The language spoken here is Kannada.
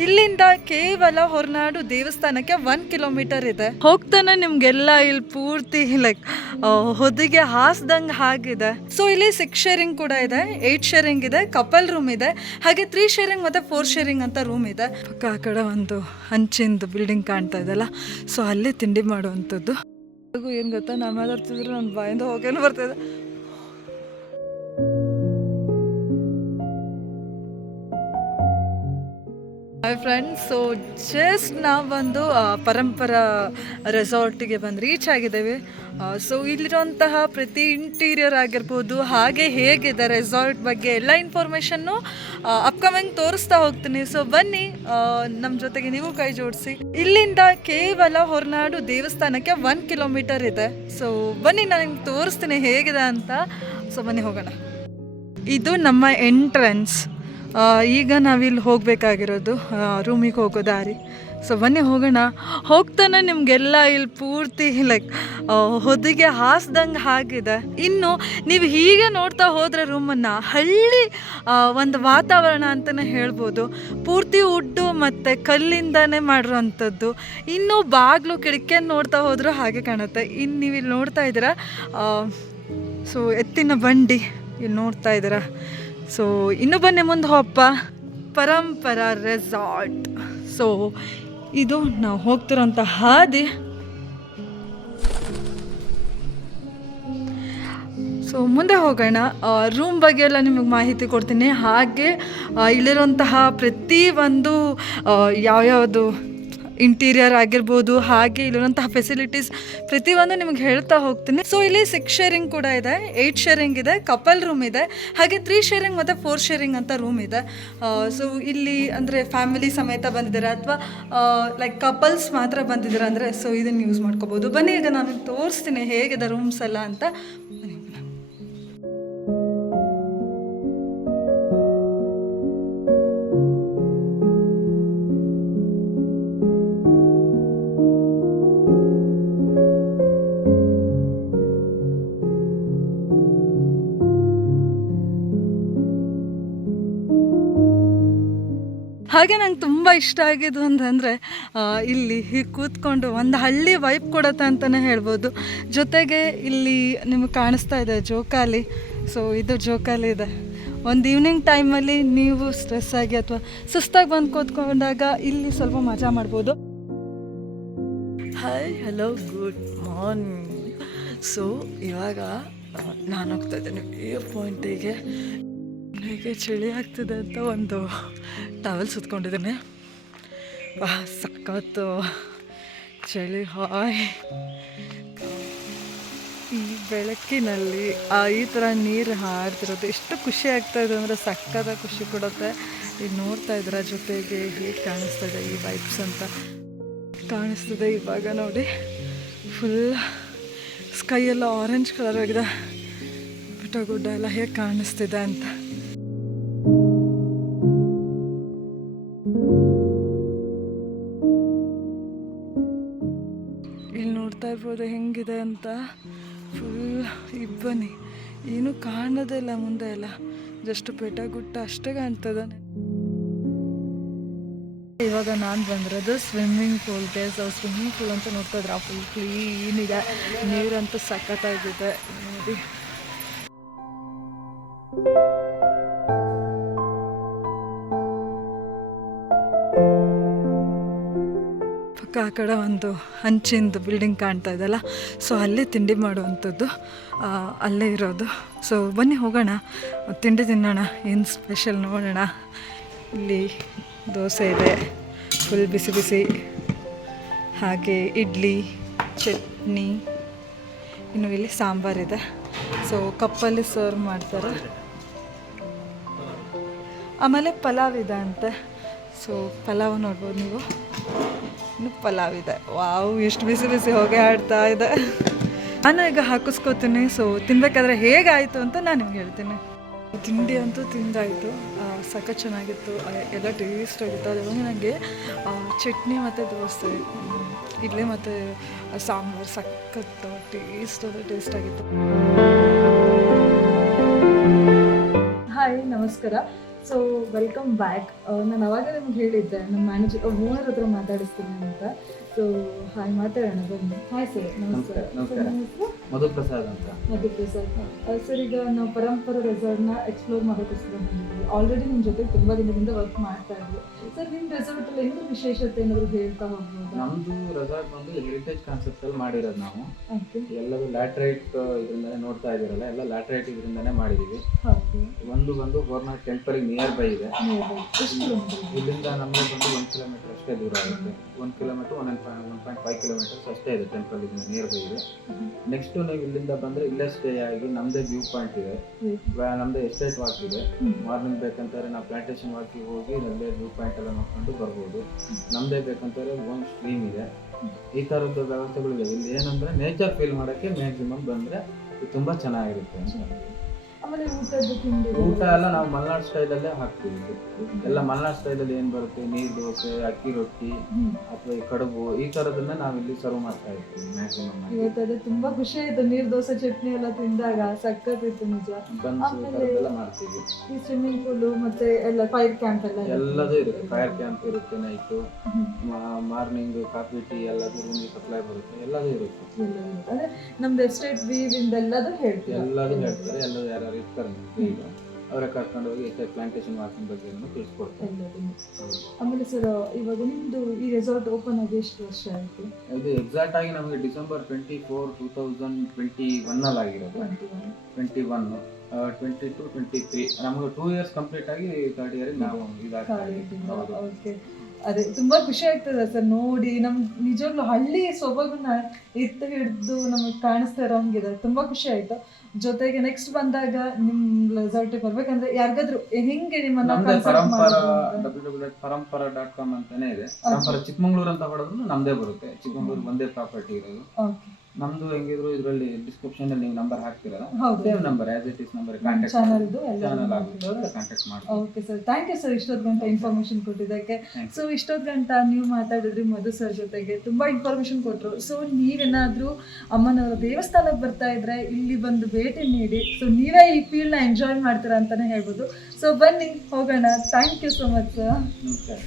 ಇಲ್ಲಿಂದ ಕೇವಲ ಹೊರನಾಡು ದೇವಸ್ಥಾನಕ್ಕೆ 1 ಕಿಲೋಮೀಟರ್ ಇದೆ. ಹೋಗ್ತಾನೆ ನಿಮ್ಗೆಲ್ಲ ಇಲ್ಲಿ ಪೂರ್ತಿ ಲೈಕ್ ಹೊದಿಗೆ ಹಾಸ್ದಂಗೆ ಆಗಿದೆ. ಸೊ ಇಲ್ಲಿ 6 ಶೇರಿಂಗ್ ಕೂಡ ಇದೆ, 8 ಶೇರಿಂಗ್ ಇದೆ, ಕಪಲ್ ರೂಮ್ ಇದೆ, ಹಾಗೆ 3 ಶೇರಿಂಗ್ ಮತ್ತೆ 4 ಶೇರಿಂಗ್ ಅಂತ ರೂಮ್ ಇದೆ. ಪಕ್ಕ ಆ ಕಡೆ ಒಂದು ಹಂಚಿಂದು ಬಿಲ್ಡಿಂಗ್ ಕಾಣ್ತಾ ಇದೆಲ್ಲ, ಸೊ ಅಲ್ಲೇ ತಿಂಡಿ ಮಾಡುವಂಥದ್ದು. ಏನು ಗೊತ್ತಾ, ನಾನು ಮಾತಾಡ್ತಿದ್ರೆ ನನ್ನ ಬಾಯಿಂದ ಹೋಗೇನು ಬರ್ತಾಯಿದೆ. ಹಾಯ್ ಫ್ರೆಂಡ್ಸ್, ಸೊ ಜಸ್ಟ್ ನಾವೊಂದು ಪರಂಪರಾ ರೆಸಾರ್ಟಿಗೆ ಬಂದು ರೀಚ್ ಆಗಿದ್ದೇವೆ. ಸೊ ಇಲ್ಲಿರುವಂತಹ ಪ್ರತಿ ಇಂಟೀರಿಯರ್ ಆಗಿರ್ಬೋದು, ಹಾಗೆ ಹೇಗಿದೆ ರೆಸಾರ್ಟ್ ಬಗ್ಗೆ ಎಲ್ಲ ಇನ್ಫಾರ್ಮೇಷನ್ನು ಅಪ್ಕಮಿಂಗ್ ತೋರಿಸ್ತಾ ಹೋಗ್ತೀನಿ. ಸೊ ಬನ್ನಿ, ನಮ್ಮ ಜೊತೆಗೆ ನೀವು ಕೈ ಜೋಡಿಸಿ. ಇಲ್ಲಿಂದ ಕೇವಲ ಹೊರನಾಡು ದೇವಸ್ಥಾನಕ್ಕೆ 1 ಕಿಲೋಮೀಟರ್ ಇದೆ. ಸೊ ಬನ್ನಿ, ನಾನು ನಿಮ್ಗೆ ತೋರಿಸ್ತೀನಿ ಹೇಗಿದೆ ಅಂತ. ಸೊ ಬನ್ನಿ ಹೋಗೋಣ. ಇದು ನಮ್ಮ ಎಂಟ್ರೆನ್ಸ್. ಈಗ ನಾವಿಲ್ಲಿ ಹೋಗಬೇಕಾಗಿರೋದು ರೂಮಿಗೆ ಹೋಗೋ ದಾರಿ. ಸೊ ಬನ್ನಿ ಹೋಗೋಣ. ಹೋಗ್ತಾನೆ ನಿಮಗೆಲ್ಲ ಇಲ್ಲಿ ಪೂರ್ತಿ ಲೈಕ್ ಹೊದಿಗೆ ಹಾಸ್ದಂಗೆ ಆಗಿದೆ. ಇನ್ನು ನೀವು ಹೀಗೆ ನೋಡ್ತಾ ಹೋದರೆ ರೂಮನ್ನು ಹಳ್ಳಿ ಒಂದು ವಾತಾವರಣ ಅಂತಲೇ ಹೇಳ್ಬೋದು. ಪೂರ್ತಿ ಉಡ್ಡು ಮತ್ತು ಕಲ್ಲಿಂದನೇ ಮಾಡಿರೋವಂಥದ್ದು. ಇನ್ನು ಬಾಗಿಲು ಕಿಟಕಿಯನ್ನು ನೋಡ್ತಾ ಹೋದರೂ ಹಾಗೆ ಕಾಣುತ್ತೆ. ಇನ್ನು ನೀವು ಇಲ್ಲಿ ನೋಡ್ತಾ ಇದ್ದೀರಾ, ಸೊ ಎತ್ತಿನ ಬಂಡಿ ಇಲ್ಲಿ ನೋಡ್ತಾ ಇದ್ದೀರಾ. ಸೊ ಇನ್ನು ಬನ್ನಿ ಮುಂದೆ ಹೋಗಪ್ಪ. ಪರಂಪರಾ ರೆಸಾರ್ಟ್. ಸೊ ಇದು ನಾವು ಹೋಗ್ತಿರೋಂಥ ಹಾದಿ. ಸೊ ಮುಂದೆ ಹೋಗೋಣ. ರೂಮ್ ಬಗ್ಗೆ ಎಲ್ಲ ನಿಮಗೆ ಮಾಹಿತಿ ಕೊಡ್ತೀನಿ. ಹಾಗೆ ಇಲ್ಲಿರುವಂತಹ ಪ್ರತಿಯೊಂದು ಯಾವ್ಯಾವುದು ಇಂಟೀರಿಯರ್ ಆಗಿರ್ಬೋದು, ಹಾಗೆ ಇಲ್ಲಿರುವಂತಹ ಫೆಸಿಲಿಟೀಸ್ ಪ್ರತಿಯೊಂದು ನಿಮಗೆ ಹೇಳ್ತಾ ಹೋಗ್ತೀನಿ. ಸೊ ಇಲ್ಲಿ 6 ಶೇರಿಂಗ್ ಕೂಡ ಇದೆ, 8 ಶೇರಿಂಗ್ ಇದೆ, ಕಪಲ್ ರೂಮ್ ಇದೆ, ಹಾಗೆ 3 ಶೇರಿಂಗ್ ಮತ್ತು 4 ಶೇರಿಂಗ್ ಅಂತ ರೂಮ್ ಇದೆ. ಸೊ ಇಲ್ಲಿ ಅಂದರೆ ಫ್ಯಾಮಿಲಿ ಸಮೇತ ಬಂದಿದ್ದಾರೆ ಅಥವಾ ಲೈಕ್ ಕಪಲ್ಸ್ ಮಾತ್ರ ಬಂದಿದ್ದಾರೆ ಅಂದರೆ ಸೊ ಇದನ್ನು ಯೂಸ್ ಮಾಡ್ಕೋಬೋದು. ಬನ್ನಿ, ಈಗ ನಾನು ತೋರಿಸ್ತೀನಿ ಹೇಗಿದೆ ರೂಮ್ಸ್ ಎಲ್ಲ ಅಂತ. ಹಾಗೆ ನಂಗೆ ತುಂಬ ಇಷ್ಟ ಆಗಿದ್ದು ಅಂತಂದರೆ ಇಲ್ಲಿ ಹೀಗೆ ಕೂತ್ಕೊಂಡು ಒಂದು ಹಳ್ಳಿ ವೈಬ್ ಕೊಡುತ್ತೆ ಅಂತಲೇ ಹೇಳ್ಬೋದು. ಜೊತೆಗೆ ಇಲ್ಲಿ ನಿಮಗೆ ಕಾಣಿಸ್ತಾ ಇದೆ ಜೋಕಾಲಿ. ಸೊ ಇದು ಜೋಕಾಲಿ ಇದೆ. ಒಂದು ಈವ್ನಿಂಗ್ ಟೈಮಲ್ಲಿ ನೀವು ಸ್ಟ್ರೆಸ್ ಆಗಿ ಅಥವಾ ಸುಸ್ತಾಗಿ ಬಂದು ಕೂತ್ಕೊಂಡಾಗ ಇಲ್ಲಿ ಸ್ವಲ್ಪ ಮಜಾ ಮಾಡ್ಬೋದು. Hi, hello, good morning. So ಇವಾಗ ನಾನು ಹೋಗ್ತಾ ಇದ್ದೇನೆ ವ್ಯೂ ಪಾಯಿಂಟಿಗೆ. ಹೇಗೆ ಚಳಿ ಆಗ್ತಿದೆ ಅಂತ ಒಂದು ಟವಲ್ ಸುತ್ಕೊಂಡಿದ್ದೀನಿ. ಸಖತ್ತು ಚಳಿ. ಹಾಯ್, ಈ ಬೆಳಕಿನಲ್ಲಿ ಈ ಥರ ನೀರು ಹಾಡ್ತಿರೋದು ಎಷ್ಟು ಖುಷಿ ಆಗ್ತಾಯಿದೆ ಅಂದರೆ ಸಖತ್ತ ಖುಷಿ ಕೊಡುತ್ತೆ. ಈಗ ನೋಡ್ತಾ ಇದ್ದೀರ ಜೊತೆಗೆ ಹೇಗೆ ಕಾಣಿಸ್ತಾ ಇದೆ ಈ ವೈಬ್ಸ್ ಅಂತ ಕಾಣಿಸ್ತಿದೆ. ಇವಾಗ ನೋಡಿ ಫುಲ್ ಸ್ಕೈ ಎಲ್ಲ ಆರೆಂಜ್ ಕಲರ್ ಆಗಿದೆ. ಬೆಟ್ಟ ಗುಡ್ಡ ಎಲ್ಲ ಹೇಗೆ ಕಾಣಿಸ್ತಿದೆ ಅಂತ. ಇಲ್ಲಿ ನೋಡ್ತಾ ಇರ್ಬೋದು ಹೆಂಗಿದೆ ಅಂತ. ಫುಲ್ ಇಬ್ಬನಿ, ಏನೂ ಕಾಣೋದಿಲ್ಲ ಮುಂದೆ ಎಲ್ಲ, ಜಸ್ಟ್ ಬೆಟ್ಟ ಗುಡ್ಡ ಅಷ್ಟೇ ಕಾಣ್ತದೆ. ಇವಾಗ ನಾನು ಬಂದಿರೋದು ಸ್ವಿಮ್ಮಿಂಗ್ ಪೂಲ್ಗೆ. ಸೊ ಸ್ವಿಮ್ಮಿಂಗ್ ಪೂಲ್ ಅಂತ ನೋಡ್ತಾ ಇದ್ರೆ ಫುಲ್ ಕ್ಲೀನ್ ಇದೆ, ನೀರಂತೂ ಸಖತ್ತಾಗಿದೆ ನೋಡಿ. ಪಕ್ಕ ಆ ಕಡೆ ಒಂದು ಹಂಚಿಂದು ಬಿಲ್ಡಿಂಗ್ ಕಾಣ್ತಾ ಇದೆಲ್ಲ, ಸೊ ಅಲ್ಲೇ ತಿಂಡಿ ಮಾಡುವಂಥದ್ದು, ಅಲ್ಲೇ ಇರೋದು. ಸೊ ಬನ್ನಿ ಹೋಗೋಣ, ತಿಂಡಿ ತಿನ್ನೋಣ, ಏನು ಸ್ಪೆಷಲ್ ನೋಡೋಣ. ಇಲ್ಲಿ ದೋಸೆ ಇದೆ ಫುಲ್ ಬಿಸಿ ಬಿಸಿ, ಹಾಗೆ ಇಡ್ಲಿ, ಚಟ್ನಿ, ಇನ್ನು ಇಲ್ಲಿ ಸಾಂಬಾರಿದೆ. ಸೊ ಕಪ್ಪಲ್ಲಿ ಸರ್ವ್ ಮಾಡ್ತಾರೆ. ಆಮೇಲೆ ಪಲಾವ್ ಇದೆ ಅಂತೆ. ಸೊ ಪಲಾವ್ ನೋಡ್ಬೋದು ನೀವು, ಇನ್ನು ಪಲಾವ್ ಇದೆ. ವಾವ್, ಎಷ್ಟು ಬಿಸಿ ಬಿಸಿ ಹೋಗಿ ಆಡ್ತಾ ಇದೆ. ನಾನು ಈಗ ಹಾಕಿಸ್ಕೋತೀನಿ. ಸೊ ತಿನ್ನಬೇಕಾದ್ರೆ ಹೇಗಾಯಿತು ಅಂತ ನಾನು ನಿಮ್ಗೆ ಹೇಳ್ತೀನಿ. ತಿಂಡಿ ಅಂತೂ ತಿಂದಾಯಿತು, ಸಖತ್ ಚೆನ್ನಾಗಿತ್ತು, ಎಲ್ಲ ಟೇಸ್ಟ್ ಆಗಿತ್ತು. ಅದಾಗ ನನಗೆ ಚಟ್ನಿ ಮತ್ತು ದೋಸೆ, ಇಡ್ಲಿ ಮತ್ತು ಸಾಂಬಾರು ಸಖತ್ತು ಟೇಸ್ಟ್ ಆಗಿತ್ತು. ಹಾಯ್, ನಮಸ್ಕಾರ. So welcome back. ನಾನು ಅವಾಗ ನಿಮ್ಗೆ ಹೇಳಿದ್ದೆ ನಮ್ಮ ಮ್ಯಾನೇಜರ್ ಓನರ್ ಹತ್ರ ಮಾತಾಡಿಸ್ತೀನಿ ಅಂತ. ಸೊ ಹಾಯ್, ಮಾತಾಡೋಣ ಬನ್ನಿ. ಹಾಯ್ ಸರ್, ನಮಸ್ಕಾರ. ಮಧುಪ್ರಸಾದ್ ಅಂತ. ಮಧುಪ್ರಸಾದ್ ಸರ್, ಈಗ ನಾವು ಪರಂಪರ ರೆಸಾರ್ಟ್ನ ಎಕ್ಸ್ಪ್ಲೋರ್ ಮಾಡೋಕ್ಕೋಸ್ಕರ ಬಂದಿದ್ದೀವಿ. ಆಲ್ರೆಡಿ ನಿಮ್ಮ ಜೊತೆ ತುಂಬ ದಿನದಿಂದ ವರ್ಕ್ ಮಾಡ್ತಾ ಇದ್ವಿ. ಸರ್, ನಿಮ್ಮ ರೆಸಾರ್ಟಲ್ಲಿ ಏನು ವಿಶೇಷತೆ ಏನಾದರೂ ಹೇಳ್ತಾ ಹೋಗ್ಬೋದು? ನಮ್ಮದು ರೆಸಾರ್ಟ್ ಬಂದು ಹೆರಿಟೇಜ್ ಕಾನ್ಸೆಪ್ಟಲ್ಲಿ ಮಾಡಿರೋದು ನಾವು. ಓಕೆ. ಎಲ್ಲದು ಲ್ಯಾಟ್ರೈಟ್ ಇದರಿಂದನೇ ನೋಡ್ತಾ ಇದ್ದೀರಲ್ಲ, ಎಲ್ಲ ಲ್ಯಾಟ್ರೈಟ್ ಇದರಿಂದನೇ ಮಾಡಿದ್ದೀವಿ. ಹೌದು. ಒಂದು ಬಂದು ಗೋರ್ನಾಥ್ ಟೆಂಪಲ್ಗೆ ನಿಯರ್ ಬೈ ಇದೆ. ಎಷ್ಟು ಕಿಲೋಮೀಟರ್? ಇಲ್ಲಿಂದ ನಮಗೆ ಬಂದು 1 ಕಿಲೋಮೀಟರ್ ಅಷ್ಟೇ ದೂರ ಆಗುತ್ತೆ. 1 ಕಿಲೋಮೀಟರ್ 1.5 ಕಿಲೋಮೀಟರ್ಸ್ ಅಷ್ಟೇ ಇದೆ. ಟೆಂಪಲ್ ಇದನ್ನ ನಿಯರ್ ಬೈ ಇದೆ. ನೆಕ್ಸ್ಟ್ ನೀವು ಇಲ್ಲಿಂದ ಬಂದರೆ ಇಲ್ಲೇ ಸ್ಟೇ ಆಗಿ ನಮ್ಮದೇ ವ್ಯೂ ಪಾಯಿಂಟ್ ಇದೆ, ನಮ್ಮದೇ ಎಸ್ಟೇಟ್ ವಾಕ್ ಇದೆ. ಮಾರ್ನಿಂಗ್ ಬೇಕಂತಾರೆ ನಾವು ಪ್ಲಾಂಟೇಶನ್ ವಾಕಿಗೆ ಹೋಗಿ ನಮ್ಮದೇ ವ್ಯೂ ಪಾಯಿಂಟ್ ಎಲ್ಲ ನೋಡ್ಕೊಂಡು ಬರ್ಬೋದು. ನಮ್ಮದೇ ಬೇಕಂತಾರೆ ಓನ್ ಸ್ಟ್ರೀಮ್ ಇದೆ. ಈ ಥರದ್ದು ವ್ಯವಸ್ಥೆಗಳಿವೆ. ಇಲ್ಲಿ ಏನಂದರೆ ನೇಚರ್ ಫೀಲ್ ಮಾಡೋಕ್ಕೆ ಮ್ಯಾಕ್ಸಿಮಮ್ ಬಂದರೆ ತುಂಬ ಚೆನ್ನಾಗಿರುತ್ತೆ. ಆಮೇಲೆ ಊಟದ್ದು ತಿಂಡಿ ಊಟ ಎಲ್ಲ ನಾವು ಮಲೆನಾಡು ಸ್ಟೈಲಲ್ಲೇ ಹಾಕ್ತೀವಿ. ಎಲ್ಲ ಮಲೆನಾಡು ಸ್ಟೈಲಲ್ಲಿ ಏನು ಬರುತ್ತೆ, ನೀರು ದೋಸೆ, ಅಕ್ಕಿ ರೊಟ್ಟಿ ಅಥವಾ ಈ ಕಡುಬು, ಈ ಥರದನ್ನ ನಾವಿಲ್ಲಿ ಸರ್ವ್ ಮಾಡ್ತಾ ಇರ್ತೀವಿ ಮ್ಯಾಕ್ಸಿಮಮ್. ಇವತ್ತು ತುಂಬ ಖುಷಿ ಆಯಿತು, ನೀರು ದೋಸೆ ಚಟ್ನಿ ಎಲ್ಲ ತಿಂದಾಗ ಸಖತ್ತಿತ್ತು ನಿಜ. ಎಲ್ಲ ಮಾಡ್ತೀವಿ. ಈ ಸ್ವಿಮ್ಮಿಂಗ್ ಪೂಲು ಮತ್ತೆ ಎಲ್ಲ ಫೈರ್ ಕ್ಯಾಂಪ್ ಎಲ್ಲದೂ ಇರುತ್ತೆ. ಫೈರ್ ಕ್ಯಾಂಪ್ ಇರುತ್ತೆ ನೈಟು, ಮಾರ್ನಿಂಗ್ ಕಾಫಿ ಟೀ ಎಲ್ಲದೂ ರೂಮ್ಗೆ ಸಪ್ಲೈ ಬರುತ್ತೆ. ಎಲ್ಲದೂ ಇರುತ್ತೆ. ಅಂದರೆ ನಮ್ದು ಎಸ್ಟೇಟ್ ವೀವಿಂದ ಎಲ್ಲದೂ ಹೇಳ್ತೀವಿ. ಎಲ್ಲದೂ ಹೇಳ್ತಾರೆ. ಎಲ್ಲದೂ ಯಾರು ಇರ್ತಾರೆ ಈಗ ಅವರೇ ಕರ್ಕೊಂಡು ಹೋಗಿ ಎಸ್ಟೇಟ್ ಪ್ಲಾಂಟೇಶನ್ ವಾಕಿಂಗ್ ಬಗ್ಗೆ ತಿಳಿಸ್ಕೊಡ್ತಾರೆ. ಆಮೇಲೆ ಸರ್, ಇವಾಗ ನಿಮ್ಮದು ಈ ರೆಸಾರ್ಟ್ ಓಪನ್ ಆಗಿ ಎಷ್ಟು ವರ್ಷ ಆಯಿತು? ಇದು ಎಕ್ಸಾಕ್ಟ್ ಆಗಿ ನಮಗೆ ಡಿಸೆಂಬರ್ 24, 2021 ಆಗಿರೋದು. 21, 22, 23 ನಮಗೆ 2 ಇಯರ್ಸ್ ಕಂಪ್ಲೀಟ್ ಆಗಿ 3rd ಇಯರ್ ನಾವು ಇದಾಗ್ತಾ. ಓಕೆ. ಅದೇ ತುಂಬ ಖುಷಿ ಆಗ್ತದೆ ಸರ್ ನೋಡಿ. ನಮ್ಗೆ ನಿಜವಾಗ್ಲೂ ಹಳ್ಳಿ ಸೊಬಗನ್ನ ಎತ್ತು ಹಿಡಿದು ನಮಗೆ ಕಾಣಿಸ್ತಾ ಇರೋಂಗಿದೆ. ತುಂಬ ಖುಷಿ ಆಯಿತು. ಜೊತೆಗೆ ನೆಕ್ಸ್ಟ್ ಬಂದಾಗ ನಿಮ್ಮ ರೆಸಾರ್ಟಿಗೆ ಬರ್ಬೇಕಂದ್ರೆ ಯಾರಿಗಾದ್ರೂ ಹೆಂಗೆ ನಿಮ್ಮನ್ನ ಪರಂಪರ.com ಅಂತಾನೆ ಇದೆ. ಪರಂಪರ ಚಿಕ್ಕಮಂಗ್ಳೂರು ಅಂತ ಹೊಡೆದ್ರು ನಮ್ದೇ ಬರುತ್ತೆ. ಚಿಕ್ಕಮಂಗ್ಳೂರು ಒಂದೇ ಪ್ರಾಪರ್ಟಿ ಇರೋದು. ನಮ್ದು ಹೆಂಗಿದ್ರು ಇದರಲ್ಲಿ ಡಿಸ್ಕ್ರಿಪ್ಷನ್ ಅಲ್ಲಿ ನೀವು ನಂಬರ್ ಹಾಕ್ತಿರಲ್ಲ, save number as it is number contact ಮಾಡಿ. Okay sir, thank you sir ಇಷ್ಟೊತ್ತು ಗಂಟೆ ಇನ್ಫಾರ್ಮೇಶನ್ ಕೊಟ್ಟಿದ್ದಕ್ಕೆ. ಸೊ ಇಷ್ಟೊತ್ತು ಗಂಟೆ ನೀವು ಮಾತಾಡಿದ್ರಿ ಮಧು ಸರ್ ಜೊತೆಗೆ, ತುಂಬಾ ಇನ್ಫಾರ್ಮೇಶನ್ ಕೊಟ್ಟರು. ಸೊ ನೀವೇನಾದ್ರೂ ಅಮ್ಮನವರ ದೇವಸ್ಥಾನಕ್ಕೆ ಬರ್ತಾ ಇದ್ರೆ ಇಲ್ಲಿ ಬಂದು ಭೇಟಿ ನೀಡಿ. ಸೊ ನೀವೇ ಈ ಫೀಲ್ಡ್ನ ಎಂಜಾಯ್ ಮಾಡ್ತೀರಾ ಅಂತಾನೆ ಹೇಳ್ಬೋದು. ಸೊ ಬನ್ನಿ ಹೋಗೋಣ. Thank you so much sir. ನಮಸ್ಕಾರ.